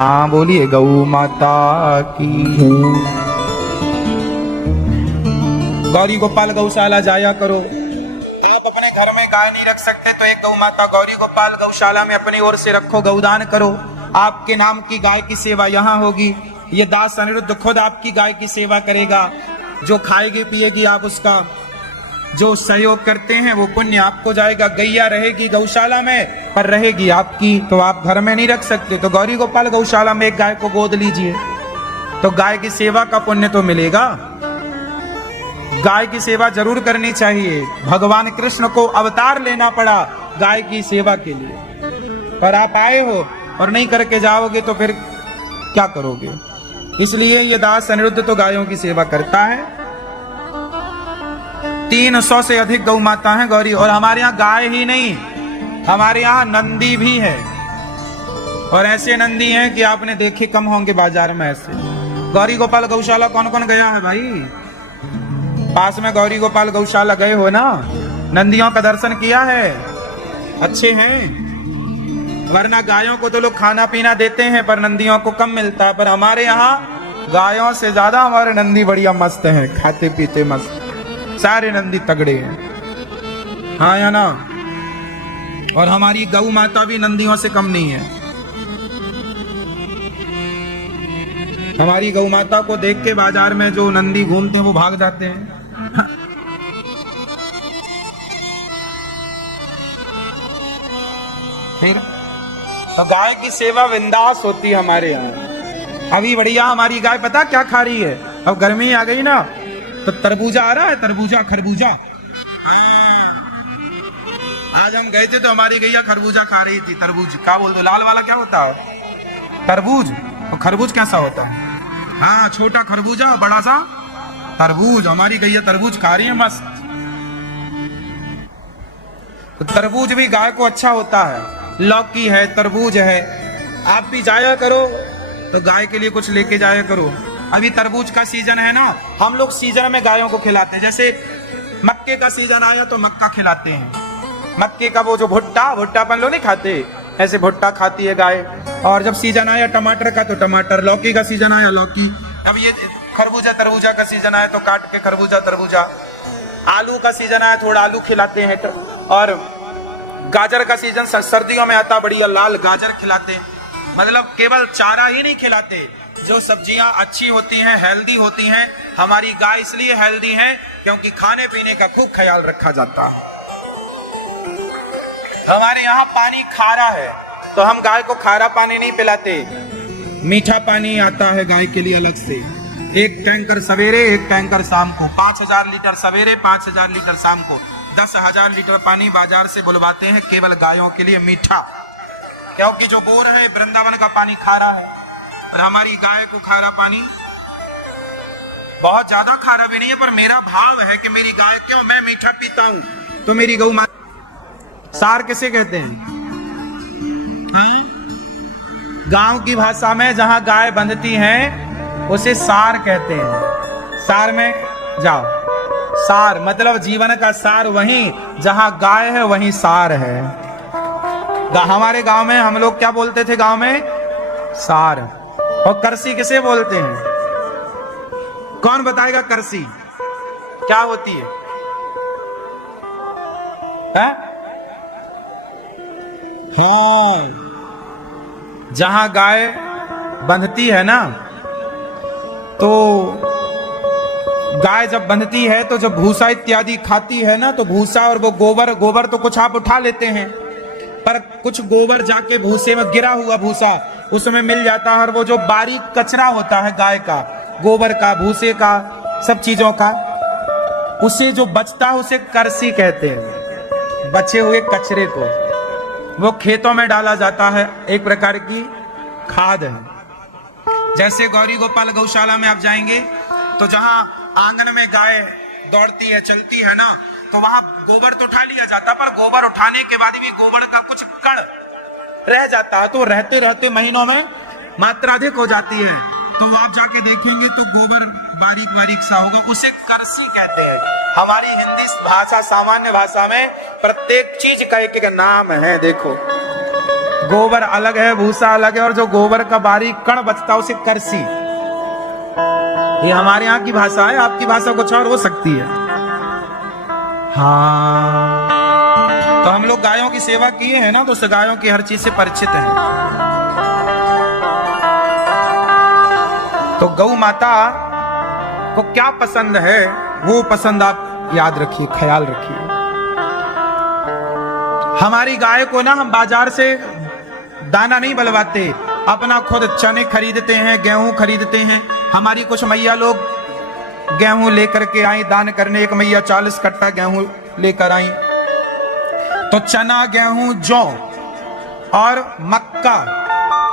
हाँ बोलिए गौ माता की। गौरी गोपाल गौशाला जाया करो। आप अपने घर में गाय नहीं रख सकते तो एक गौ माता गौरी गोपाल गौशाला में अपनी ओर से रखो, गौदान करो। आपके नाम की गाय की सेवा यहाँ होगी। ये दास अनिरुद्ध खुद आपकी गाय की सेवा करेगा। जो खाएगी पिएगी आप उसका जो सहयोग करते हैं वो पुण्य आपको जाएगा। गैया रहेगी गौशाला में पर रहेगी आपकी, तो आप घर में नहीं रख सकते तो गौरी गोपाल गौशाला में एक गाय को गोद लीजिए, तो गाय की सेवा का पुण्य तो मिलेगा। गाय की सेवा जरूर करनी चाहिए। भगवान कृष्ण को अवतार लेना पड़ा गाय की सेवा के लिए, पर आप आए हो और नहीं करके जाओगे तो फिर क्या करोगे। इसलिए ये दास अनिरुद्ध तो गायों की सेवा करता है। 300 से अधिक गौ माता है गौरी, और हमारे यहाँ गाय ही नहीं, हमारे यहाँ नंदी भी है। और ऐसे नंदी हैं कि आपने देखे कम होंगे बाजार में। ऐसे गौरी गोपाल गौशाला कौन कौन गया है भाई? पास में गौरी गोपाल गौशाला गए हो ना, नंदियों का दर्शन किया है? अच्छे हैं। वरना गायों को तो लोग खाना पीना देते हैं पर नंदियों को कम मिलता है। पर हमारे यहाँ गायों से ज्यादा हमारे नंदी बढ़िया मस्त हैं, खाते पीते मस्त, सारे नंदी तगड़े हैं। हाँ या ना? और हमारी गौ माता भी नंदियों से कम नहीं है। हमारी गौ माता को देख के बाजार में जो नंदी घूमते हैं वो भाग जाते हैं। फिर तो गाय की सेवा बिंदास होती है हमारे यहाँ। अभी बढ़िया हमारी गाय पता क्या खा रही है? अब गर्मी आ गई ना तो तरबूजा आ रहा है, तरबूजा खरबूजा। आज हम गए थे तो हमारी गैया खरबूजा खा रही थी। तरबूज क्या बोल दो, लाल वाला क्या होता है? तरबूज। और खरबूज कैसा होता है? हाँ, छोटा खरबूजा बड़ा सा तरबूज। हमारी गैया तरबूज खा रही है मस्त। तो तरबूज भी गाय को अच्छा होता है। लौकी है, तरबूज है। आप भी जाया करो तो गाय के लिए कुछ लेके जाया करो। अभी तरबूज का सीजन है ना, हम लोग सीजन में गायों को खिलाते हैं। जैसे मक्के का सीजन आया तो मक्का खिलाते हैं। मक्के का वो जो भुट्टा अपन लोग नहीं खाते, ऐसे भुट्टा खाती है गाय। और जब सीजन आया टमाटर का तो टमाटर, लौकी का सीजन आया लौकी। अब ये खरबूजा तरबूजा का सीजन आया तो काट के खरबूजा तरबूजा। आलू का सीजन आया थोड़ा आलू खिलाते हैं। और गाजर का सीजन सर्दियों में आता, बढ़िया लाल गाजर खिलाते हैं। मतलब केवल चारा ही नहीं खिलाते, जो सब्जियां अच्छी होती हैं, हेल्दी होती हैं। हमारी गाय इसलिए हेल्दी है क्योंकि खाने पीने का खूब ख्याल रखा जाता है। हमारे यहाँ पानी खारा है तो हम गाय को खारा पानी नहीं पिलाते, मीठा पानी आता है गाय के लिए अलग से। एक टैंकर सवेरे, एक टैंकर शाम को। 5000 लीटर सवेरे, 5000 लीटर शाम को। 10,000 लीटर पानी बाजार से बुलवाते हैं केवल गायों के लिए मीठा, क्योंकि जो बोर है वृंदावन का पानी खारा है। और हमारी गाय को खारा पानी, बहुत ज्यादा खारा भी नहीं है, पर मेरा भाव है कि मेरी गाय, क्यों मैं मीठा पीता हूं तो मेरी गौ माता। सार किसे कहते हैं? गांव की भाषा में जहां गाय बंधती हैं उसे सार कहते हैं। सार में जाओ। सार मतलब जीवन का सार, वहीं जहां गाय है वहीं सार है। हमारे गांव में हम लोग क्या बोलते थे? गांव में सार। और करसी किसे बोलते हैं? कौन बताएगा करसी क्या होती है? हाँ, जहां गाय बंधती है ना, तो गाय जब बंधती है तो जब भूसा इत्यादि खाती है ना, तो भूसा और वो गोबर तो कुछ आप उठा लेते हैं, पर कुछ गोबर जाके भूसे में गिरा हुआ भूसा उसमें मिल जाता है। और वो जो बारीक कचरा होता है गाय का, गोबर का, भूसे का, सब चीजों का, उसे जो बचता है उसे करसी कहते हैं। बचे हुए कचरे को वो खेतों में डाला जाता है, एक प्रकार की खाद है। जैसे गौरी गोपाल गौशाला में आप जाएंगे तो जहां आंगन में गाय दौड़ती है, चलती है ना, तो वहां गोबर तो उठा लिया जाता, पर गोबर उठाने के बाद भी गोबर का कुछ कण रह जाता है। तो रहते रहते महीनों में मात्रा अधिक हो जाती है, तो आप जाके देखेंगे तो गोबर बारीक बारीक सा होगा, उसे करसी कहते हैं। हमारी हिंदी भाषा, सामान्य भाषा में प्रत्येक चीज का एक नाम है। देखो गोबर अलग है, भूसा अलग है, और जो गोबर का बारीक कण बचता है उसे करसी। ये हमारे यहाँ की भाषा है, आपकी भाषा कुछ और हो सकती है। हाँ, तो हम लोग गायों की सेवा किए हैं ना, तो उस गायों की हर चीज से परिचित हैं। तो गौ माता को क्या पसंद है, वो पसंद आप याद रखिए, ख्याल रखिए। हमारी गाय को ना हम बाजार से दाना नहीं बलवाते, अपना खुद चने खरीदते हैं, गेहूं खरीदते हैं। हमारी कुछ मैया लोग गेहूं लेकर के आई दान करने, एक मैया 40 कट्टा गेहूं लेकर आई। तो चना, गेहूं, जौ और मक्का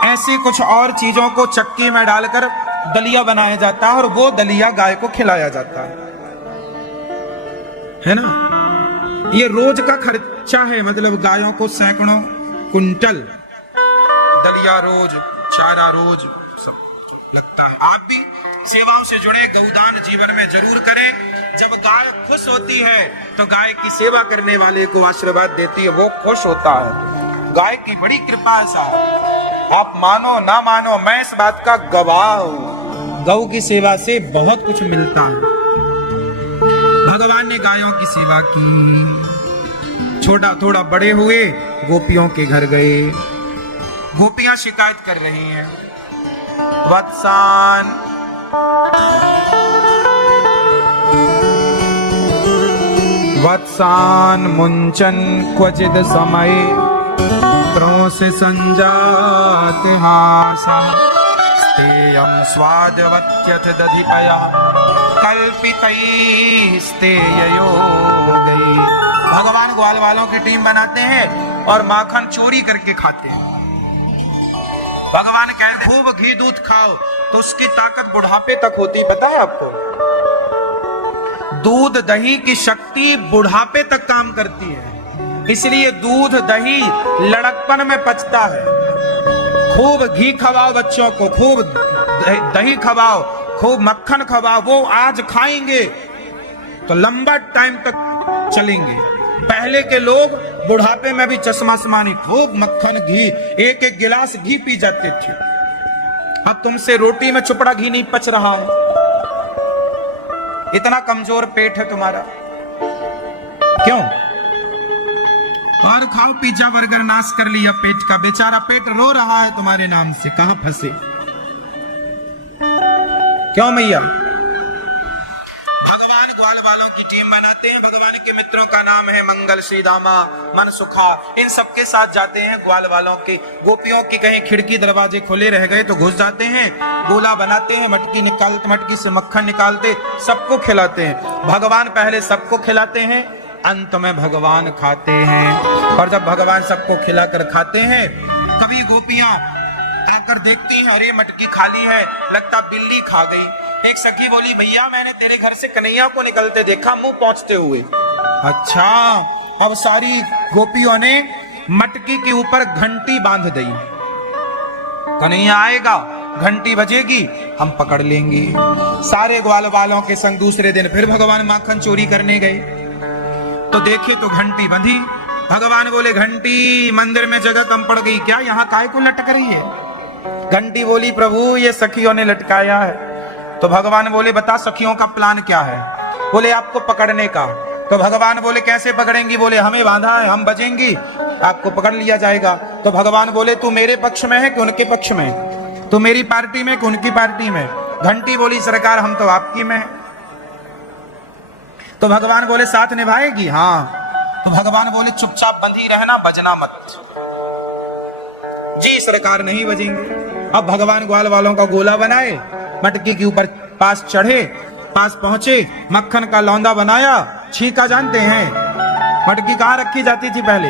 ऐसी कुछ और चीजों को चक्की में डालकर दलिया बनाया जाता है, और वो दलिया गाय को खिलाया जाता है ना। ये रोज का खर्चा है, मतलब गायों को सैकड़ों कुंटल दलिया रोज, चारा रोज सब लगता है। आप भी सेवाओं से जुड़े गौदान जीवन में जरूर करें। जब गाय खुश होती है तो गाय की सेवा करने वाले को आशीर्वाद देती है, वो खुश होता है। गाय की बड़ी कृपा है साहब, आप मानो ना मानो, मैं इस बात का गवाह हूं। गौ की सेवा से बहुत कुछ मिलता है। भगवान ने गायों की सेवा की। छोटा थोड़ा बड़े हुए, गोपियों के घर गए। गोपियां शिकायत कर रही हैं, वत्सान वत्सान मुंचन क्वचिद समय प्रोस संजात हासा स्तेयं स्वादवत्यथ दधिपया कल्पितैः स्तेययो गई। भगवान ग्वाल वालों की टीम बनाते हैं और माखन चोरी करके खाते हैं। भगवान कहें खूब घी दूध खाओ तो उसकी ताकत बुढ़ापे तक होती, पता है आपको? दूध दही की शक्ति बुढ़ापे तक काम करती है, इसलिए दूध दही लड़कपन में पचता है। खूब घी खवाओ बच्चों को, खूब दही खवाओ, खूब मक्खन खवाओ, वो आज खाएंगे तो लंबा टाइम तक चलेंगे। पहले के लोग बुढ़ापे में भी चश्मा समानी, खूब मक्खन घी, एक एक गिलास घी पी जाते थे। अब तुमसे रोटी में चुपड़ा घी नहीं पच रहा है, इतना कमजोर पेट है तुम्हारा। क्यों? और खाओ पिज्जा बर्गर, नाश कर लिया पेट का, बेचारा पेट रो रहा है तुम्हारे नाम से, कहां फंसे? क्यों मैया? भगवान ग्वाल वालों की टीम बनाते हैं। भगवान के मित्रों का नाम है मंगल, श्री दामा, मन सुखा। इन सबके साथ जाते हैं ग्वाल वालों के। गोपियों की कहीं खिड़की दरवाजे खुले रह गए तो घुस जाते हैं, गोला बनाते हैं, मटकी निकालते, मटकी से मक्खन निकालते, सबको खिलाते हैं। भगवान पहले सबको खिलाते हैं, अंत में भगवान खाते हैं। और जब भगवान सबको खिलाकर खाते हैं, कभी गोपियां आकर देखती हैं, अरे मटकी खाली है, लगता बिल्ली खा गई। एक सखी बोली, भैया मैंने तेरे घर से कन्हैया को निकलते देखा, मुंह पहुंचते हुए। अच्छा, अब सारी गोपियों ने मटकी के ऊपर घंटी बांध दी, कन्हैया आएगा, घंटी बजेगी, हम पकड़ लेंगे। सारे ग्वाल वालों के संग दूसरे दिन फिर भगवान माखन चोरी करने गए, तो देखे तो घंटी बंधी। भगवान बोले, घंटी मंदिर में जगह कम पड़ गई क्या, यहाँ काय को लटक रही है? घंटी बोली, प्रभु ये सखियों ने लटकाया है। तो भगवान बोले, बता सखियों का प्लान क्या है? बोले, आपको पकड़ने का। तो भगवान बोले, कैसे पकड़ेंगी? बोले, हमें बांधा है, हम बजेंगी, आपको पकड़ लिया जाएगा। तो भगवान बोले, तू मेरे पक्ष में है कि उनके पक्ष में? तू मेरी पार्टी में कि उनकी पार्टी में? घंटी बोली, सरकार हम तो आपकी में। तो भगवान बोले, साथ निभाएगी? हाँ। तो भगवान बोले, चुपचाप बंधी रहना, बजना मत। जी सरकार, नहीं बजेंगे। अब भगवान ग्वाल वालों का गोला बनाए, मटकी के ऊपर पास चढ़े, पास पहुंचे, मक्खन का लौंदा बनाया। छींका जानते हैं? मटकी कहाँ रखी जाती थी पहले?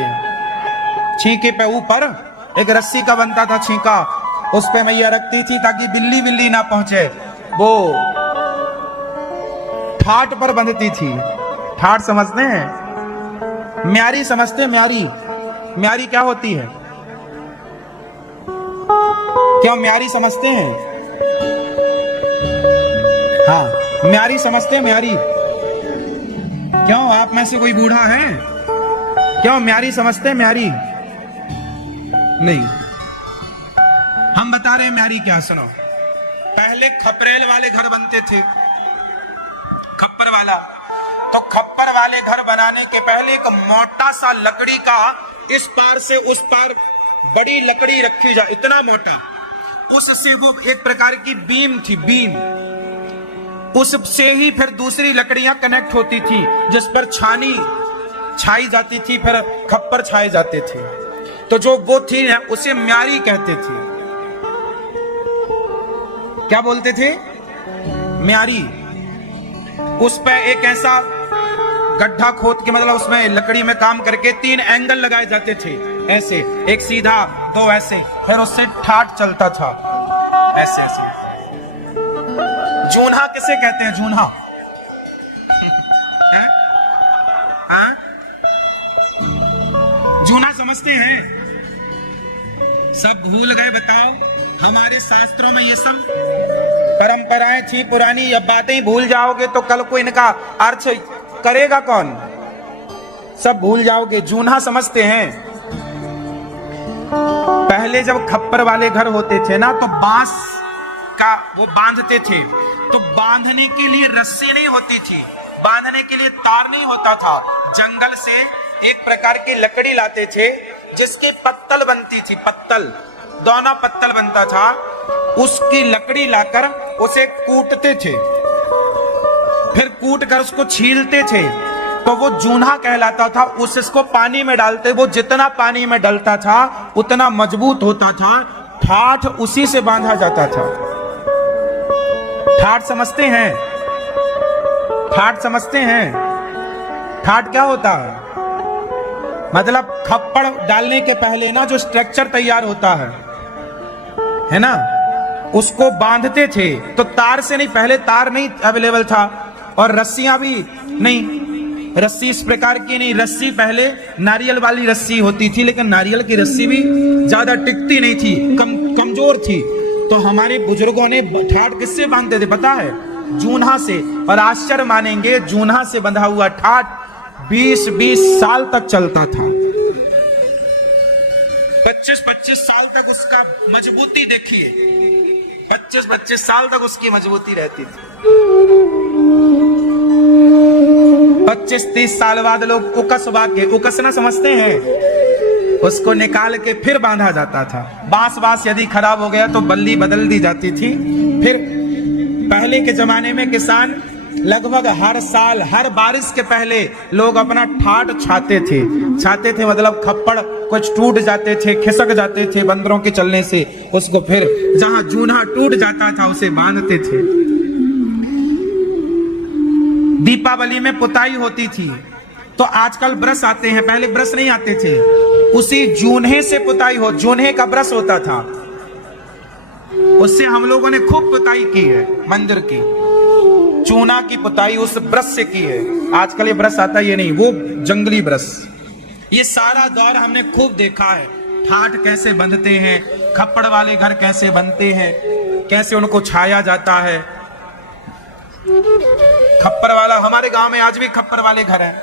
छींके पे ऊपर एक रस्सी का बनता था छींका, उस पे मैया रखती थी ताकि बिल्ली बिल्ली ना पहुंचे। वो ठाट पर बंधती थी। ठाट समझते हैं? म्यारी समझते हैं? म्यारी, म्यारी क्या होती है? क्या म्यारी समझते हैं? हाँ, म्यारी समझते हैं? म्यारी क्यों, आप में से कोई बूढ़ा है? क्यों म्यारी समझते हैं? म्यारी नहीं। रे म्यारी क्या सुनो। पहले खपरेल वाले घर बनते थे, खप्पर वाला। तो खप्पर वाले घर बनाने के पहले एक मोटा सा लकड़ी का इस पार से उस पार बड़ी लकड़ी रखी जाए, इतना मोटा, उससे वो एक प्रकार की बीम थी, बीम, उससे ही फिर दूसरी लकड़ियां कनेक्ट होती थी जिस पर छानी छाई जाती थी, फिर खप्पर छाए जाते थे। तो जो वो थी ना उसे म्यारी कहते थे। क्या बोलते थे? म्यारी। उस पर एक ऐसा गड्ढा खोद के, मतलब उसमें लकड़ी में काम करके 3 एंगल लगाए जाते थे, ऐसे, एक सीधा, 2 ऐसे, फिर उससे ठाट चलता था, ऐसे ऐसे। जून्हा किसे कहते हैं? जून्हा। हाँ, जूना समझते हैं? सब भूल गए? बताओ। हमारे शास्त्रों में ये सब परंपराएं थी पुरानी, अब बातें ही भूल जाओगे तो कल को इनका अर्थ करेगा कौन? सब भूल जाओगे। जून्हा समझते हैं? पहले जब खप्पर वाले घर होते थे ना, तो बांस का वो बांधते थे, तो बांधने के लिए रस्सी नहीं होती थी, बांधने के लिए तार नहीं होता था। जंगल से एक प्रकार की लकड़ी लाते थे जिसकी पत्तल बनती थी, पत्तल, दोना पत्तल बनता था, उसकी लकड़ी लाकर उसे कूटते थे, फिर कूट कर उसको छीलते थे, तो वो जून्हा कहलाता था। उसको पानी में डालते, वो जितना पानी में डलता था उतना मजबूत होता था। ठाठ उसी से बांधा जाता था। ठाठ समझते हैं? ठाठ समझते हैं? ठाठ क्या होता है? मतलब खप्पड़ डालने के पहले ना जो स्ट्रक्चर तैयार होता है ना, उसको बांधते थे। तो तार से नहीं, पहले तार नहीं अवेलेबल था और रस्सियां भी नहीं, रस्सी इस प्रकार की नहीं, रस्सी पहले नारियल वाली रस्सी होती थी, लेकिन नारियल की रस्सी भी ज्यादा टिकती नहीं थी, कमजोर थी। तो हमारे बुजुर्गों ने ठाठ किससे बांधते थे पता है? जून्हा से। और आश्चर्य मानेंगे, जून्हा से बंधा हुआ ठाठ 20-20 साल तक चलता था। 25-25 साल तक उसका मजबूती देखिए, 25-25 साल तक उसकी मजबूती रहती थी। 25-30 साल बाद लोग उकसवा के, उकसना समझते हैं? उसको निकाल के फिर बांधा जाता था। बांस यदि खराब हो गया तो बल्ली बदल दी जाती थी। फिर पहले के जमाने में किसान लगभग हर साल, हर बारिश के पहले लोग अपना ठाठ छाते थे, मतलब खप्पड़ कुछ टूट जाते थे, खिसक जाते थे बंदरों के चलने से, उसको फिर जहां जून्हा टूट जाता था उसे बांधते थे। दीपावली में पुताई होती थी, तो आजकल ब्रश आते हैं, पहले ब्रश नहीं आते थे, उसी जून्हे से पुताई हो, जून्हे का ब्रश होता था, उससे हम लोगों ने खूब पुताई की है मंदिर की। चूना की पुताई उस ब्रश से की है। आजकल ये ब्रश आता ये नहीं, वो जंगली ब्रश। ये सारा दौर हमने खूब देखा है। ठाठ कैसे बंधते हैं, खप्पड़ वाले घर कैसे बनते हैं, कैसे उनको छाया जाता है। खप्पर वाला, हमारे गांव में आज भी खप्पर वाले घर हैं।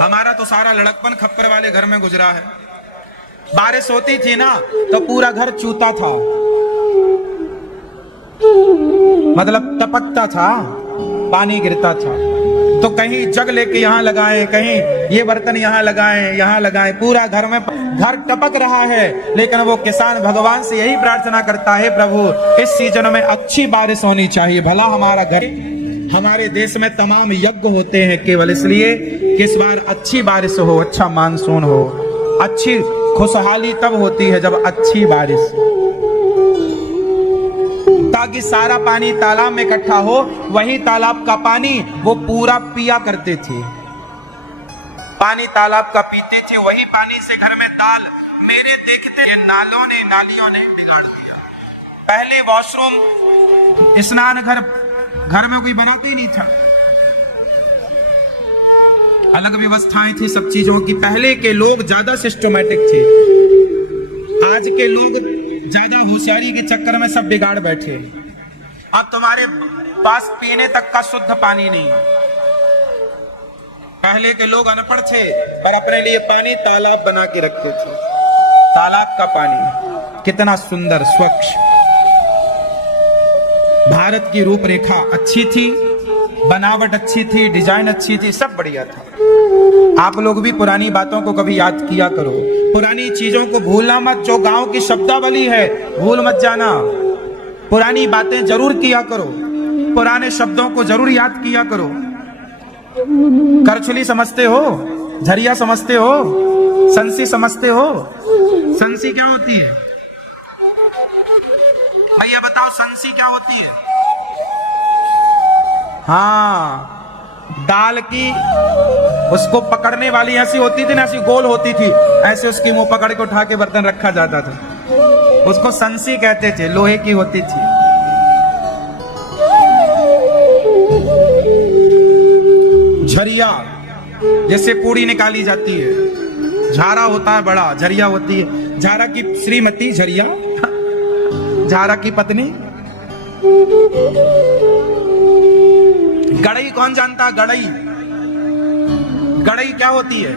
हमारा तो सारा लड़कपन खप्पर वाले घर में गुजरा है। बारिश होती थी ना तो पूरा घर चूता था, मतलब टपकता था, पानी गिरता था। तो कहीं जग लेके यहाँ लगाएं, कहीं ये बर्तन यहाँ लगाएं, पूरा घर में घर टपक रहा है। लेकिन वो किसान भगवान से यही प्रार्थना करता है, प्रभु इस सीजन में अच्छी बारिश होनी चाहिए, भला हमारा घर। हमारे देश में तमाम यज्ञ होते हैं केवल इसलिए कि इस बार अच्छी बारिश हो, अच्छा मानसून हो। अच्छी खुशहाली तब होती है जब अच्छी बारिश, ताकि सारा पानी तालाब में इकट्ठा हो। वही तालाब का पानी वो पूरा पिया करते थे, पानी तालाब का पीते थे, वही पानी से घर में दाल। मेरे देखते नालियों ने बिगाड़ दिया। पहले वॉशरूम, स्नान घर में कोई बनाते ही नहीं था, अलग व्यवस्थाएं थी सब चीजों की। पहले के लोग ज्यादा सिस्टमैटिक थे, आज के लोग ज्यादा होशियारी के चक्कर में सब बिगाड़ बैठे। अब तुम्हारे पास पीने तक का शुद्ध पानी नहीं। पहले के लोग अनपढ़ थे पर अपने लिए पानी तालाब बना के रखते थे। तालाब का पानी कितना सुंदर स्वच्छ। भारत की रूपरेखा अच्छी थी, बनावट अच्छी थी, डिजाइन अच्छी थी, सब बढ़िया था। आप लोग भी पुरानी बातों को कभी याद किया करो, पुरानी चीजों को भूलना मत। जो गांव की शब्दावली है भूल मत जाना, पुरानी बातें जरूर किया करो, पुराने शब्दों को जरूर याद किया करो। करछली समझते हो? झरिया समझते हो? संसी समझते हो? संसी क्या होती है भैया बताओ, संसी क्या होती है? हाँ, दाल की उसको पकड़ने वाली ऐसी होती थी ना, ऐसी गोल होती थी, ऐसे उसकी मुंह पकड़ के उठा के बर्तन रखा जाता था, उसको संसी कहते थे, लोहे की होती थी। झरिया जैसे पूड़ी निकाली जाती है, झारा होता है बड़ा, झरिया होती है। झारा की श्रीमती झरिया, झारा की पत्नी। गड़ई कौन जानता? गड़ई, गड़ई क्या होती है?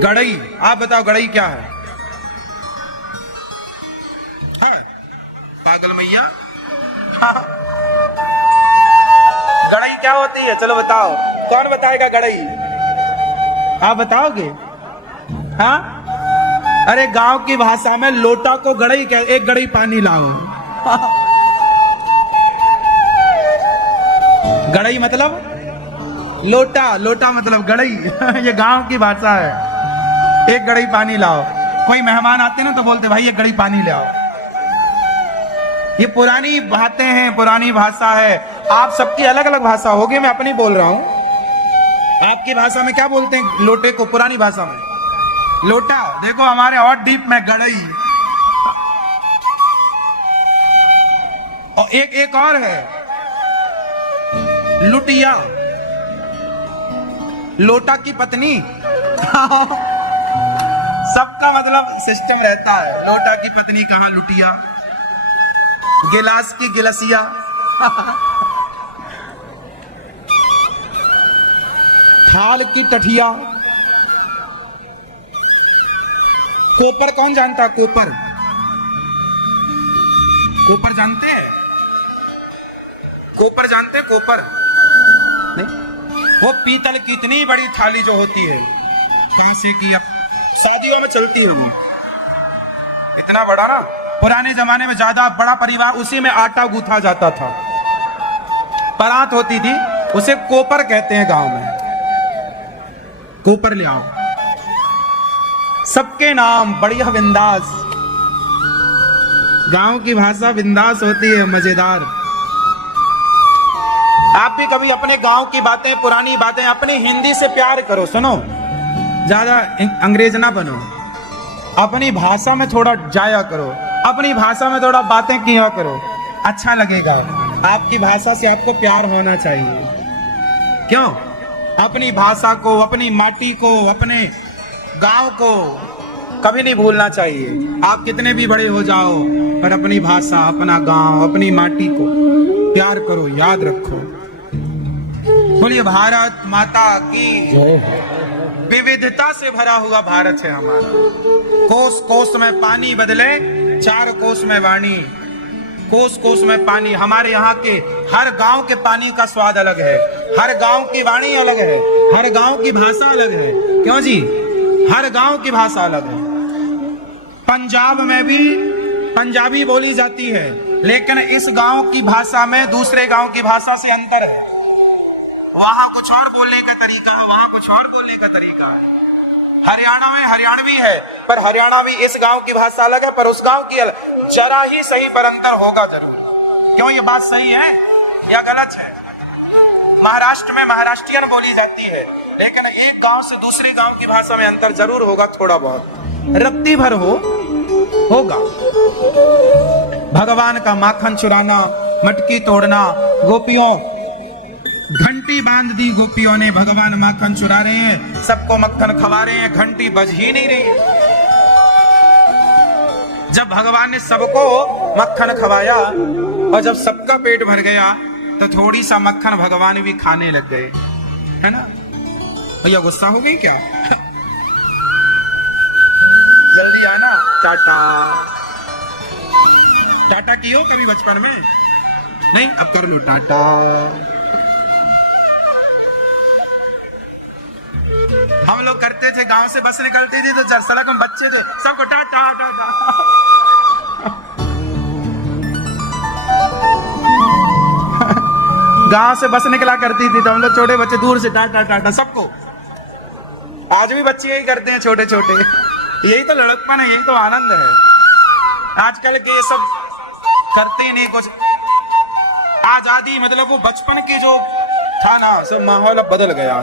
गड़ई आप बताओ, गड़ई क्या है? हाँ, पागल मैया। हाँ। गड़ई क्या होती है? चलो बताओ, कौन बताएगा गड़ई? आप बताओगे? हाँ, अरे गांव की भाषा में लोटा को गड़ई कह, एक गड़ई पानी लाओ। गड़ई मतलब लोटा, लोटा मतलब गड़ई। ये गांव की भाषा है। एक गड़ई पानी लाओ। कोई मेहमान आते ना तो बोलते भाई एक गड़ई पानी ले आओ। ये पुरानी बातें हैं, पुरानी भाषा है। आप सबकी अलग अलग भाषा होगी, मैं अपनी बोल रहा हूं। आपकी भाषा में क्या बोलते हैं लोटे को? पुरानी भाषा में लोटा। देखो हमारे और डीप में गड़ई। और एक और है लुटिया, लोटा की पत्नी। सबका मतलब सिस्टम रहता है। लोटा की पत्नी कहां लुटिया, गिलास की गिलसिया। थाल की टठिया। कोपर कौन जानता? कोपर, कोपर जानते हैं? कोपर जानते? कोपर नहीं, वो पीतल की इतनी बड़ी थाली जो होती है, कांसे की, अब शादियों में चलती है वो, इतना बड़ा ना। पुराने जमाने में ज्यादा बड़ा परिवार, उसी में आटा गूंथा जाता था। परात होती थी, उसे कोपर कहते हैं गांव में। कोपर ले आओ। सबके नाम बढ़िया, बिंदास। गांव की भाषा बिंदास होती है, मजेदार। आप भी कभी अपने गांव की बातें, पुरानी बातें, अपनी हिंदी से प्यार करो। सुनो, ज्यादा अंग्रेज ना बनो, अपनी भाषा में थोड़ा जाया करो, अपनी भाषा में थोड़ा बातें किया करो, अच्छा लगेगा। आपकी भाषा से आपको प्यार होना चाहिए। क्यों? अपनी भाषा को, अपनी माटी को, अपने गांव को कभी नहीं भूलना चाहिए। आप कितने भी बड़े हो जाओ, पर अपनी भाषा, अपना गांव, अपनी माटी को प्यार करो, याद रखो। बोलिए भारत माता की। विविधता से भरा हुआ भारत है हमारा। कोस कोस में पानी बदले, चार कोस में वाणी। कोस कोस में पानी। हमारे यहाँ के हर गांव के पानी का स्वाद अलग है, हर गांव की वाणी अलग है, हर गांव की भाषा अलग है। क्यों जी? हर गांव की भाषा अलग है। पंजाब में भी पंजाबी बोली जाती है, लेकिन इस गांव की भाषा में दूसरे गांव की भाषा से अंतर है। वहां कुछ और बोलने का तरीका है, वहां कुछ और बोलने का तरीका है। हरियाणा में हरियाणवी है, पर हरियाणवी इस गांव की भाषा अलग है, पर उस गांव की अलग। जरा ही सही पर अंतर होगा जरूर। क्यों ये बात सही है या गलत है? महाराष्ट्र में महाराष्ट्रियन बोली जाती है, लेकिन एक गांव से दूसरे गांव की भाषा में अंतर जरूर होगा, थोड़ा बहुत, रत्ती भर होगा। भगवान का माखन चुराना, मटकी तोड़ना, गोपियों घंटी बांध दी, गोपियों ने, भगवान माखन चुरा रहे हैं, सबको मक्खन खवा रहे हैं, घंटी बज ही नहीं रही। जब भगवान ने सबको मक्खन खवाया और जब सबका पेट भर गया, तो थोड़ी सा मक्खन भगवान भी खाने लग गए, है ना? भैया गुस्सा हो गई क्या? जल्दी आए। टाटा। टाटा की हो कभी बचपन में? नहीं, अब कर लो टाटा। हम लोग करते थे, गांव से बस निकलती थी तो सड़क में बच्चे थे, सबको टाटा टाटा। गांव से बस निकला करती थी तो हम लोग छोटे बच्चे दूर से टाटा टाटा सबको। आज भी बच्चे यही करते हैं, छोटे छोटे। यही तो लड़कपन है, यही तो आनंद है। आजकल के ये सब करते ही नहीं कुछ। आजादी मतलब वो बचपन की जो था ना, सब माहौल अब बदल गया।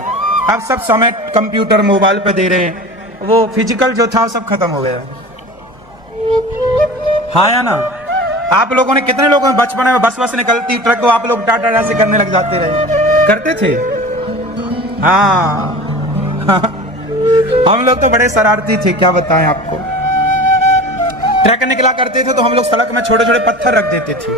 अब सब समय कंप्यूटर मोबाइल पे दे रहे हैं, वो फिजिकल जो था सब खत्म हो गया। हाँ या ना? आप लोगों ने, कितने लोगों ने बचपन में बस निकलती ट्रक तो आप लोग टाटा से करने लग जाते रहे, करते थे? हाँ। हम लोग तो बड़े शरारती थे, क्या बताएं आपको। ट्रक निकला करते थे तो हम लोग सड़क में छोटे छोटे पत्थर रख देते थे।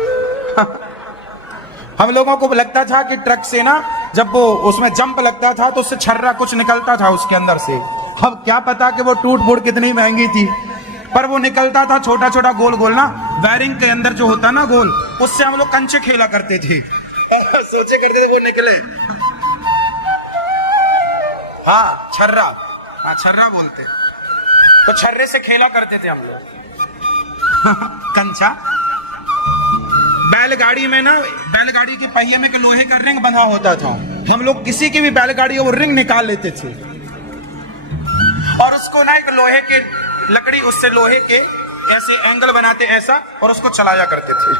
हम लोगों को लगता था कि ट्रक से ना जब वो उसमें जंप लगता था तो उससे छर्रा कुछ निकलता था उसके अंदर से। अब क्या पता कि वो टूट फूट कितनी महंगी थी, पर वो निकलता था छोटा छोटा गोल गोल ना, वायरिंग के अंदर जो होता ना गोल, उससे हम लोग कंचे खेला करते थे। सोचे करते थे वो निकले। हाँ, छर्रा। हाँ, छर्रा बोलते हैं। तो छर्रे से खेला करते थे हम लोग। कंचा। बैलगाड़ी में ना, बैलगाड़ी के पहिए में लोहे का रिंग बंधा होता था। हम लोग किसी की भी बैलगाड़ी वो रिंग निकाल लेते थे और उसको ना एक लोहे के लकड़ी, उससे लोहे के ऐसे एंगल बनाते ऐसा, और उसको चलाया करते थे।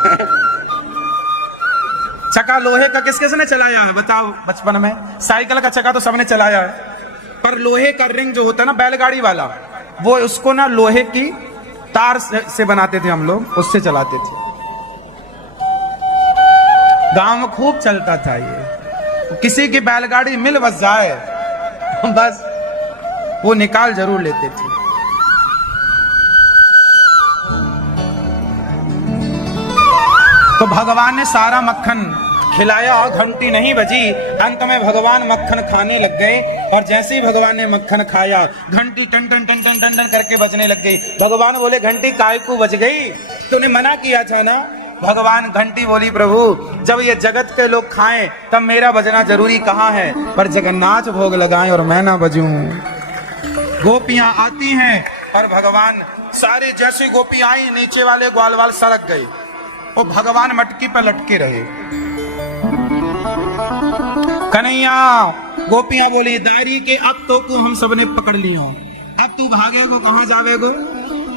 चक्का लोहे का किस किस ने चलाया है बताओ? बचपन में साइकिल का चक्का तो सबने चलाया है, पर लोहे का रिंग जो होता है ना बैलगाड़ी वाला, वो उसको ना लोहे की तार से बनाते थे हम लोग, उससे चलाते थे। गांव में खूब चलता था ये। किसी की बैलगाड़ी मिल बस जाए, बस वो निकाल जरूर लेते थे। तो भगवान ने सारा मक्खन खिलाया और घंटी नहीं बजी। अंत में भगवान मक्खन खाने लग गए, और जैसे ही भगवान ने मक्खन खाया घंटी टन टन टन टन टन टन करके बजने लग गई। भगवान बोले घंटी काय को बज गई? तूने मना किया था ना। भगवान, घंटी बोली प्रभु जब ये जगत के लोग खाएं तब मेरा बजना जरूरी कहाँ है, पर जगन्नाथ भोग लगाएं और मैं ना बजूं। गोपियां आती हैं और भगवान सारे, जैसे गोपी आई नीचे वाले ग्वाल वाल सड़क गए, वो भगवान मटकी पर लटके रहे। कन्हैया, गोपियां बोली दारी के अब तो को हम सबने पकड़ लियो, अब तू भागेगो कहाँ जावेगो?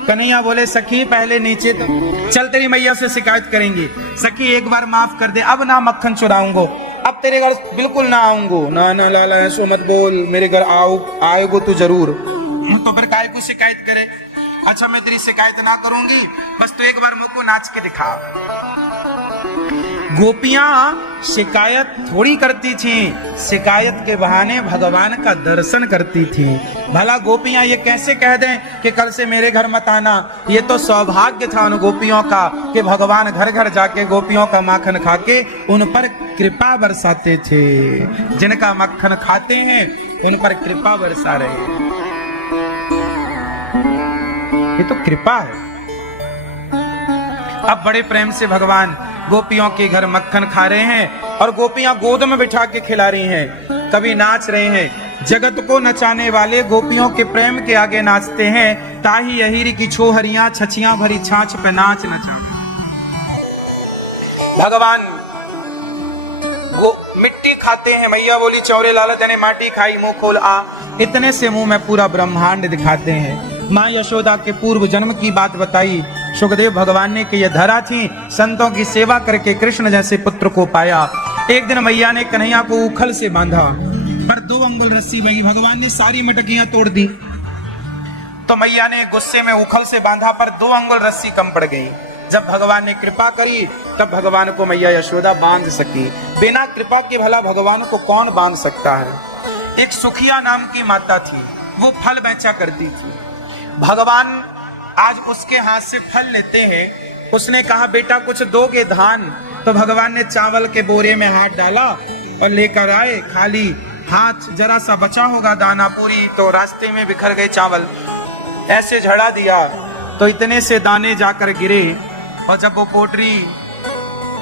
कन्हैया बोले सखी पहले नीचे तो चल, तेरी मैया से शिकायत करेंगी। सखी एक बार माफ कर दे, अब ना मक्खन चुराऊंगो, अब तेरे घर बिल्कुल ना आऊंगो। ना ना लाला ऐसो मत बोल, मेरे घर आएगो तू जरूर। तो फिर काय को शिकायत करे? अच्छा मैं तेरी शिकायत ना करूंगी, बस तू एक बार मुझको नाच के दिखा। गोपियां शिकायत थोड़ी करती थी, शिकायत के बहाने भगवान का दर्शन करती थी। भला गोपियां ये कैसे कह दें कि कल से मेरे घर मत आना? ये तो सौभाग्य था उन गोपियों का कि भगवान घर घर जाके गोपियों का माखन खाके उन पर कृपा बरसाते थे। जिनका मक्खन खाते हैं उन पर कृपा बरसा रहे हैं। ये तो कृपा है। अब बड़े प्रेम से भगवान गोपियों के घर मक्खन खा रहे हैं और गोपियां गोद में बिठा के खिला रही हैं, कभी नाच रहे हैं। जगत को नचाने वाले गोपियों के प्रेम के आगे नाचते हैं। ताही यहीरी की छोहरियां छछियां भरी छाछ पे नाच नचा। भगवान वो मिट्टी खाते हैं। मैया बोली चौरे लाला तने माटी खाई, मुंह खोल आ। इतने से मुंह में पूरा ब्रह्मांड दिखाते हैं। माँ यशोदा के पूर्व जन्म की बात बताई सुखदेव भगवान ने कि ये धरा थी, संतों की सेवा करके कृष्ण जैसे पुत्र को पाया। एक दिन मैया ने कन्हैया को उखल से बांधा, पर 2 अंगुल रस्सी बही। भगवान ने सारी मटकियां तोड़ दी। तो मैया ने गुस्से में उखल से बांधा, पर 2 अंगुल रस्सी कम पड़ गई। जब भगवान ने कृपा करी तब भगवान को मैया यशोदा बांध सकी। बिना कृपा के भला भगवान को कौन बांध सकता है? एक सुखिया नाम की माता थी, वो फल बेचा करती थी। भगवान आज उसके हाथ से फल लेते हैं। उसने कहा बेटा कुछ दोगे धान? तो भगवान ने चावल के बोरे में हाथ डाला और लेकर आए। खाली हाथ जरा सा बचा होगा दाना, पूरी तो रास्ते में बिखर गए चावल। ऐसे झड़ा दिया तो इतने से दाने जाकर गिरे। और जब वो पोटरी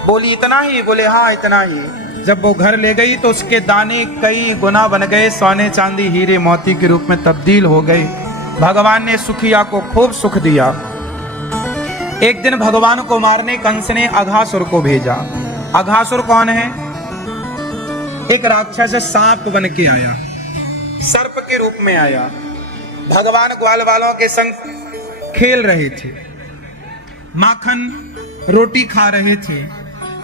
बोली इतना ही, बोले हाँ इतना ही, जब वो घर ले गई तो उसके दाने कई गुना बन गए, सोने चांदी हीरे मोती के रूप में तब्दील हो गए। भगवान ने सुखिया को खूब सुख दिया। एक दिन भगवान को मारने कंस ने अघासुर को भेजा। अघासुर कौन है? एक राक्षस सांप बन के आया, सर्प के रूप में आया। भगवान ग्वाल वालों के संग खेल रहे थे, माखन रोटी खा रहे थे।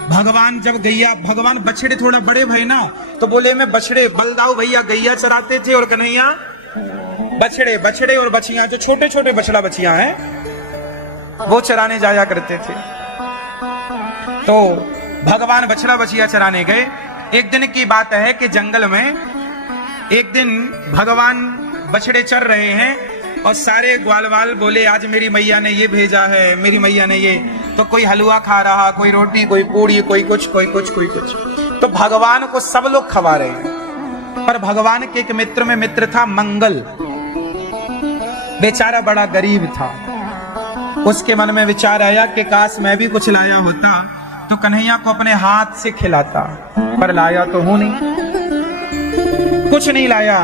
भगवान जब गैया, भगवान बछड़े थोड़ा बड़े भई ना, तो बोले मैं बछड़े, बलदाऊ भैया गैया चराते थे और कन्हैया बछड़े, बछड़े और बछियां, जो छोटे छोटे बछड़ा बछियां हैं वो चराने जाया करते थे। तो भगवान बछड़ा बछिया चराने गए। एक दिन की बात है कि जंगल में एक दिन भगवान बछड़े चर रहे हैं और सारे ग्वालवाल बोले आज मेरी मैया ने ये भेजा है, मेरी मैया ने ये, तो कोई हलवा खा रहा, कोई रोटी, कोई पूड़ी, कोई कुछ, कोई कुछ, कोई कुछ। तो भगवान को सब लोग खवा रहे हैं। पर भगवान के एक मित्र में मित्र था मंगल, बेचारा बड़ा गरीब था। उसके मन में विचार आया कि काश मैं भी कुछ लाया होता तो कन्हैया को अपने हाथ से खिलाता, पर लाया तो हूं नहीं, कुछ नहीं लाया।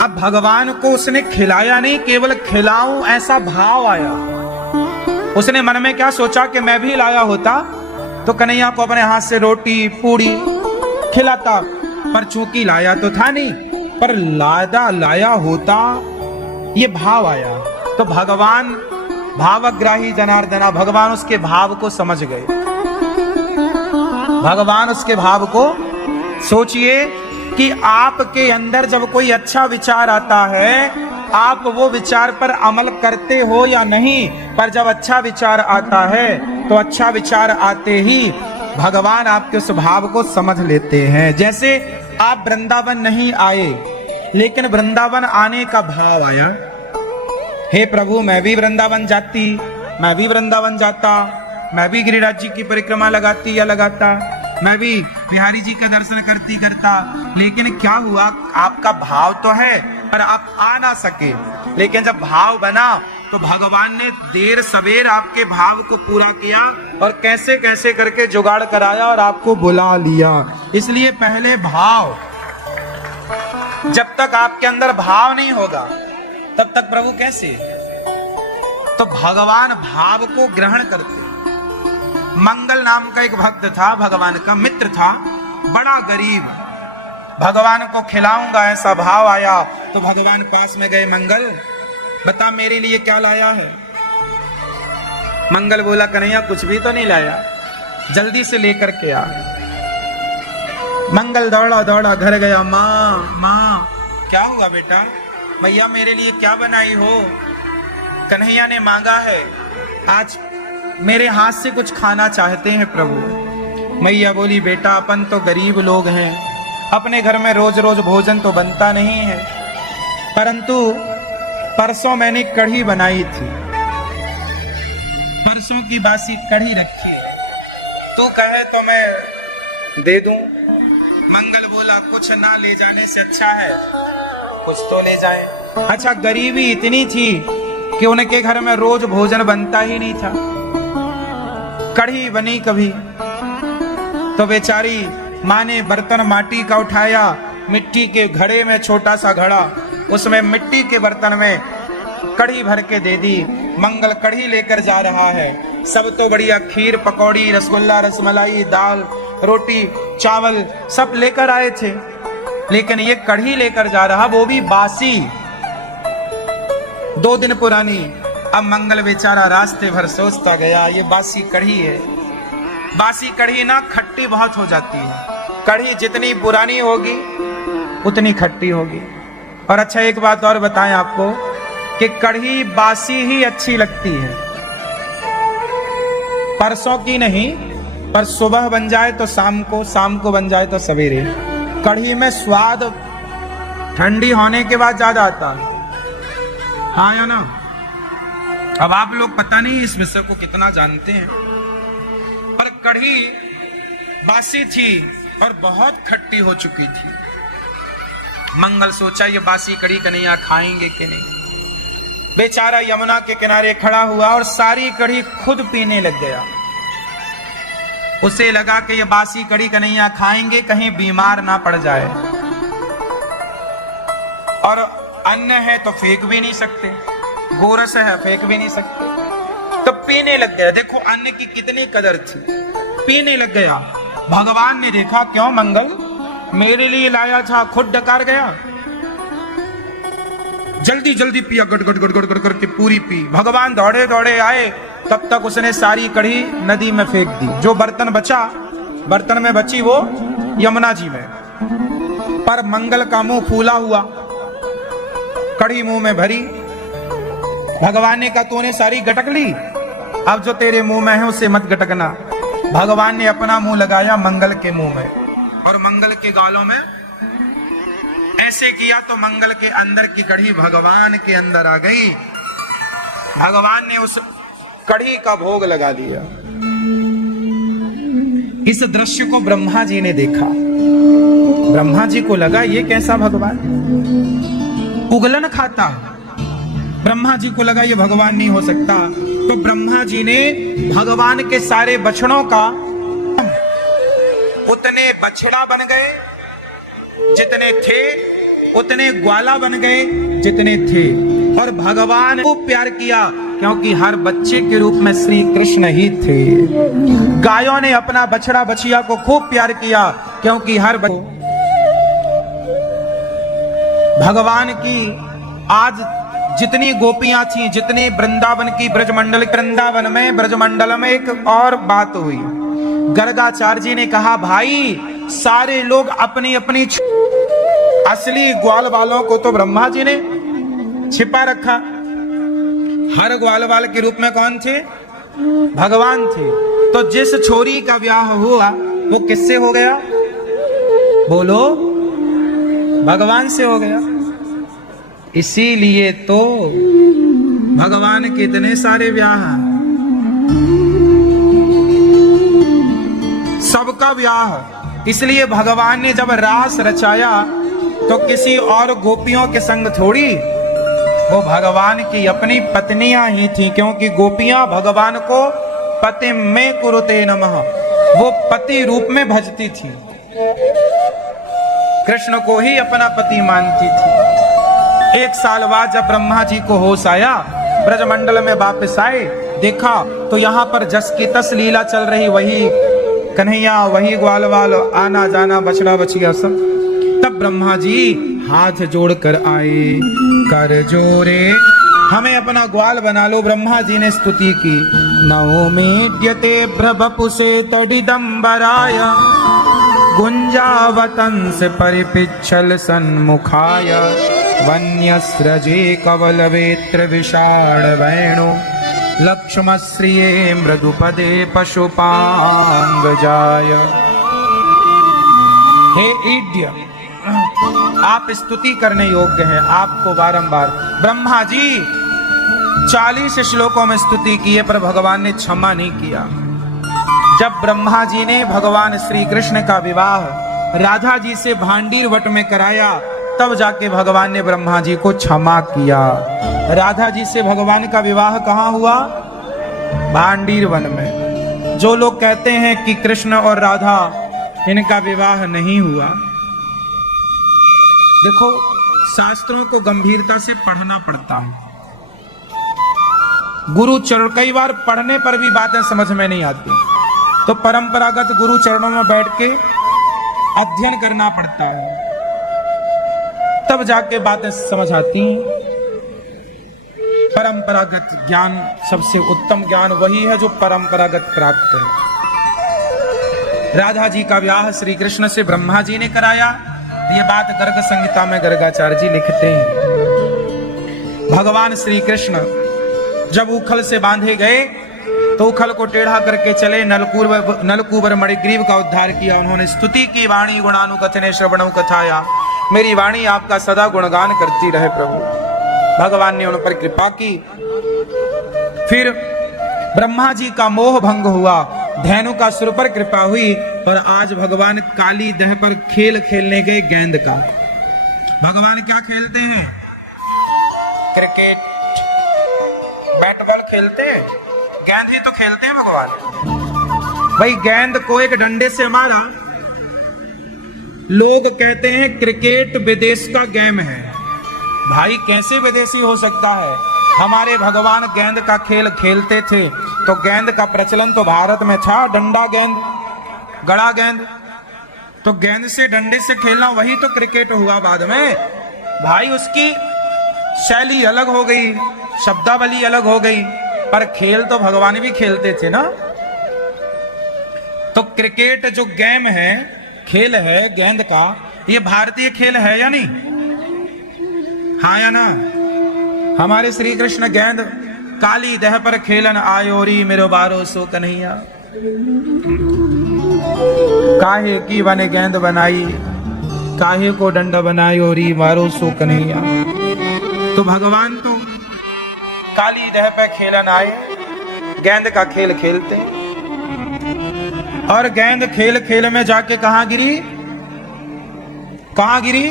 अब भगवान को उसने खिलाया नहीं, केवल खिलाऊं ऐसा भाव आया। उसने मन में क्या सोचा कि मैं भी लाया होता तो कन्हैया को अपने हाथ से रोटी पूड़ी खिलाता, पर चूंकि लाया तो था नहीं, पर लाया होता, ये भाव आया। तो भगवान भावग्राही जनार्दना, भगवान उसके भाव को समझ गए। भगवान उसके भाव को, सोचिए कि आपके अंदर जब कोई अच्छा विचार आता है, आप वो विचार पर अमल करते हो या नहीं, पर जब अच्छा विचार आता है तो अच्छा विचार आते ही भगवान आपके उस भाव को समझ लेते हैं। जैसे आप वृंदावन नहीं आए, लेकिन वृंदावन आने का भाव आया, हे प्रभु मैं भी वृंदावन जाती, मैं भी वृंदावन जाता, मैं भी गिरिराज जी की परिक्रमा लगाती या लगाता, मैं भी बिहारी जी का दर्शन करती करता। लेकिन क्या हुआ, आपका भाव तो है पर आप आ ना सके। लेकिन जब भाव बना तो भगवान ने देर सवेर आपके भाव को पूरा किया और कैसे कैसे करके जुगाड़ कराया और आपको बुला लिया। इसलिए पहले भाव, जब तक आपके अंदर भाव नहीं होगा तब तक प्रभु कैसे? तो भगवान भाव को ग्रहण करते। मंगल नाम का एक भक्त था, भगवान का मित्र था, बड़ा गरीब, भगवान को खिलाऊंगा ऐसा भाव आया तो भगवान पास में गए, मंगल बता मेरे लिए क्या लाया है? मंगल बोला कन्हैया कुछ भी तो नहीं लाया, जल्दी से लेकर के आ। मंगल दौड़ा दौड़ा घर गया, माँ क्या हुआ बेटा? भैया मेरे लिए क्या बनाई हो? कन्हैया ने मांगा है, आज मेरे हाथ से कुछ खाना चाहते हैं प्रभु। मैया बोली बेटा अपन तो गरीब लोग हैं, अपने घर में रोज रोज भोजन तो बनता नहीं है, परंतु परसों मैंने कढ़ी बनाई थी, परसों की बासी कढ़ी रखी है, तू कहे तो मैं दे दूं। मंगल बोला कुछ ना ले जाने से अच्छा है कुछ तो ले जाए। अच्छा गरीबी इतनी थी कि उनके घर में रोज भोजन बनता ही नहीं था, कढ़ी बनी कभी तो बेचारी माँ ने बर्तन माटी का उठाया, मिट्टी के घड़े में छोटा सा घड़ा, उसमें मिट्टी के बर्तन में कढ़ी भर के दे दी। मंगल कढ़ी लेकर जा रहा है, सब तो बढ़िया खीर पकौड़ी रसगुल्ला रसमलाई दाल रोटी चावल सब लेकर आए थे, लेकिन ये कढ़ी लेकर जा रहा, वो भी बासी 2 दिन पुरानी। अब मंगल बेचारा रास्ते भर सोचता गया ये बासी कढ़ी है, बासी कढ़ी ना खट्टी बहुत हो जाती है, कढ़ी जितनी पुरानी होगी उतनी खट्टी होगी। और अच्छा एक बात और बताएं आपको कि कढ़ी बासी ही अच्छी लगती है, परसों की नहीं, पर सुबह बन जाए तो शाम को बन जाए तो सवेरे। कढ़ी में स्वाद ठंडी होने के बाद ज्यादा आता है, हाँ या ना? अब आप लोग पता नहीं इस विषय को कितना जानते हैं, पर कढ़ी बासी थी और बहुत खट्टी हो चुकी थी। मंगल सोचा ये बासी कढ़ी कन्हैया खाएंगे कि नहीं, बेचारा यमुना के किनारे खड़ा हुआ और सारी कढ़ी खुद पीने लग गया। उसे लगा कि ये बासी कढ़ी कन्हैया खाएंगे कहीं बीमार ना पड़ जाए, और अन्न है तो फेंक भी नहीं सकते, गोरस है फेंक भी नहीं सकते, तो पीने लग गया। देखो अन्न की कितनी कदर थी, पीने लग गया। भगवान ने देखा क्यों मंगल, मेरे लिए लाया था, खुद डकार गया, जल्दी जल्दी पिया, गट गट गट गट गट करके पूरी पी। भगवान दौड़े दौड़े आए, तब तक उसने सारी कढ़ी नदी में फेंक दी। जो बर्तन बचा, बर्तन में बची वो यमुना जी में। पर मंगल का मुंह फूला हुआ, कढ़ी मुंह में भरी। भगवान ने कहा तूने सारी गटक ली, अब जो तेरे मुंह में है उसे मत गटकना। भगवान ने अपना मुंह लगाया मंगल के मुंह में और मंगल के गालों में ऐसे किया, तो मंगल के अंदर की कढ़ी भगवान के अंदर आ गई। भगवान ने उस कढ़ी का भोग लगा दिया। इस दृश्य को ब्रह्मा जी ने देखा। ब्रह्मा जी को लगा ये कैसा भगवान, उगलन खाता। ब्रह्मा जी को लगा ये भगवान नहीं हो सकता। तो ब्रह्मा जी ने भगवान के सारे बछड़ों का, उतने बछड़ा बन गए जितने थे, उतने ग्वाला बन गए जितने थे, और भगवान को प्यार किया क्योंकि हर बच्चे के रूप में श्री कृष्ण ही थे। गायों ने अपना बछड़ा बछिया को खूब प्यार किया क्योंकि हर भगवान की आज जितनी गोपियां थी, जितनी वृंदावन की ब्रजमंडल, वृंदावन में ब्रजमंडल में एक और बात हुई। गर्गाचार्य जी ने कहा भाई सारे लोग अपनी अपनी असली ग्वाल वालों को तो ब्रह्मा जी ने छिपा रखा। हर ग्वाल वाल के रूप में कौन थे, भगवान थे। तो जिस छोरी का ब्याह हुआ वो किससे हो गया, बोलो, भगवान से हो गया। इसीलिए तो भगवान के इतने सारे ब्याह, सबका ब्याह। इसलिए भगवान ने जब रास रचाया तो किसी और गोपियों के संग थोड़ी, वो भगवान की अपनी पत्नियां ही थी, क्योंकि गोपियां भगवान को पति में कुरुते नमः, वो पति रूप में भजती थी, कृष्ण को ही अपना पति मानती थी। एक साल बाद जब ब्रह्मा जी को होश आया, ब्रजमंडल में वापस आए, देखा तो यहाँ पर जस की तस लीला चल रही, वही कन्हैया, वही ग्वाल वाल, आना जाना, बछड़ा बछिया सब। तब ब्रह्मा जी हाथ जोड़कर आए, कर जोरे हमें अपना ग्वाल बना लो। ब्रह्मा जी ने स्तुति की, नवोमेद्यते प्रभपुसे तडिदंबराय, गुंजावतंस परिपिच्छल सन्मुखाय, वन्यस्रजे कवलवेत्र विषाण वैणो, लक्ष्मश्रिये मृदुपदे पशुपांगजाय। हे ईड्य, आप स्तुति करने योग्य हैं, आपको बारंबार ब्रह्मा जी 40 श्लोकों में स्तुति की है, पर भगवान ने क्षमा नहीं किया। जब ब्रह्मा जी ने भगवान श्री कृष्ण का विवाह राधा जी से भांडीर वट में कराया, तब जाके भगवान ने ब्रह्मा जी को क्षमा किया। राधा जी से भगवान का विवाह कहाँ हुआ, भांडीर वन में। जो लोग कहते हैं कि कृष्ण और राधा इनका विवाह नहीं हुआ, देखो शास्त्रों को गंभीरता से पढ़ना पड़ता है। गुरु चरण, कई बार पढ़ने पर भी बातें समझ में नहीं आती, तो परंपरागत गुरु चरणों में बैठ के अध्ययन करना पड़ता है, तब जाके बातें समझ आती हैं। परंपरागत ज्ञान सबसे उत्तम ज्ञान वही है जो परंपरागत प्राप्त है। राधा जी का ब्याह श्री कृष्ण से ब्रह्मा जी ने कराया। ये बात गर्ग संहिता में गर्गाचार्य जी लिखते हैं। भगवान श्री कृष्ण जब उखल से बांधे गए तो उखल को टेढ़ा करके चले, नलकूबर मणिग्रीव का उद्धार किया। उन्होंने स्तुति की, वाणी गुणानुकथने श्रवणों कथाया, मेरी वाणी आपका सदा गुणगान करती रहे प्रभु। भगवान ने उन पर कृपा की। फिर ब्रह्मा जी का मोह भंग हुआ, धेनु का सुर पर कृपा हुई, और आज भगवान काली दह पर खेल खेलने गए गेंद का। भगवान क्या खेलते हैं, क्रिकेट। खेलते हैं? गेंद ही तो खेलते हैं भगवान। भाई गेंद को एक डंडे से मारा, लोग कहते हैं क्रिकेट विदेश का गेम है। भाई कैसे विदेशी हो सकता है? हमारे भगवान गेंद का खेल खेलते थे तो गेंद का प्रचलन तो भारत में था, डंडा गेंद, गड़ा गेंद, तो गेंद से डंडे से खेलना वही तो क्रिकेट हुआ बाद में। भाई उसकी शैली अलग हो गई, शब्दावली अलग हो गई, पर खेल तो भगवान भी खेलते थे ना। तो क्रिकेट जो गेम है, खेल है गेंद का, ये भारतीय खेल है या नहीं? हाँ या ना? हमारे श्री कृष्ण गेंद काली देह पर खेलन आयोरी मेरो बारो सो कन्हैया, काहे की बने गेंद बनाई, काहे को डंडा बनाई ओरी मारो सो कन्हैया। तो भगवान तो काली देह पे खेलन आए, गेंद का खेल खेलते हैं। और गेंद खेल खेल में जाके कहां गिरी? कहां गिरी?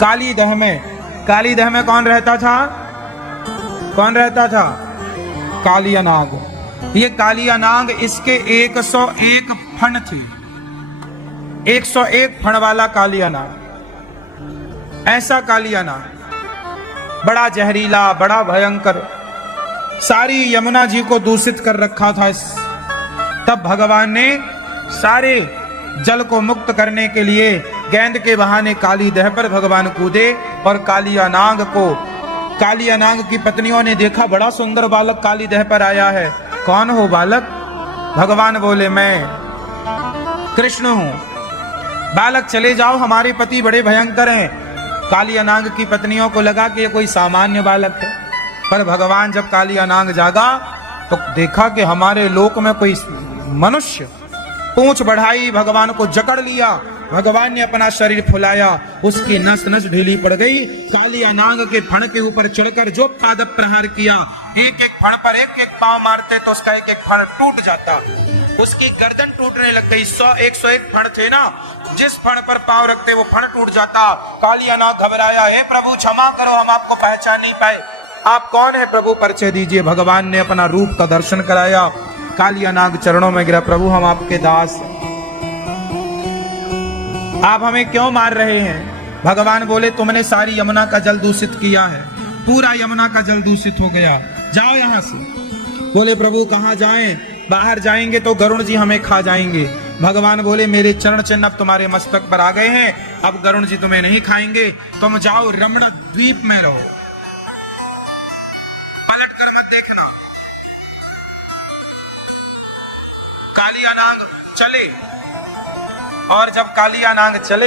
काली देह में। काली देह में कौन रहता था? कौन रहता था? कालिया नाग। ये कालिया नाग, इसके 101 फण थे, 101 फण वाला कालिया नाग। ऐसा कालिया नाग बड़ा जहरीला, बड़ा भयंकर, सारी यमुना जी को दूषित कर रखा था। तब भगवान ने सारे जल को मुक्त करने के लिए गेंद के बहाने काली देह पर भगवान कूदे और कालिया नाग को, कालिया नाग की पत्नियों ने देखा बड़ा सुंदर बालक काली देह पर आया है, कौन हो बालक? भगवान बोले मैं कृष्ण हूं। बालक चले जाओ, हमारे पति बड़े भयंकर हैं। कालिया नाग की पत्नियों को लगा कि ये कोई सामान्य बालक है, पर भगवान जब कालिया नाग जागा तो देखा कि हमारे लोक में कोई मनुष्य, पूंछ बढ़ाई, भगवान को जकड़ लिया। भगवान ने अपना शरीर फुलाया, उसकी नस नस ढीली पड़ गई। कालिया नाग के फण के ऊपर चढ़कर जो पाद प्रहार किया, एक एक फण पर एक एक पांव मारते तो उसका एक एक फण टूट जाता, उसकी गर्दन टूटने लग गई। 101 फण थे ना, जिस फण पर पांव रखते वो फण टूट जाता। कालिया नाग घबराया, हे प्रभु क्षमा करो, हम आपको पहचान नहीं पाए, आप कौन है प्रभु, परिचय दीजिए। भगवान ने अपना रूप का दर्शन कराया। कालिया नाग चरणों में गिरा, प्रभु हम आपके दास, आप हमें क्यों मार रहे हैं? भगवान बोले तुमने सारी यमुना का जल दूषित किया है, पूरा यमुना का जल दूषित हो गया, जाओ यहां से। बोले प्रभु कहां जाएं? बाहर जाएंगे तो गरुण जी हमें खा जाएंगे। भगवान बोले मेरे चरण चिन्ह अब तुम्हारे मस्तक पर आ गए हैं, अब गरुण जी तुम्हें नहीं खाएंगे, तुम जाओ रमण द्वीप में रहो, पलट कर मत देखना। कालिया नाग चले, और जब कालिया नाग चले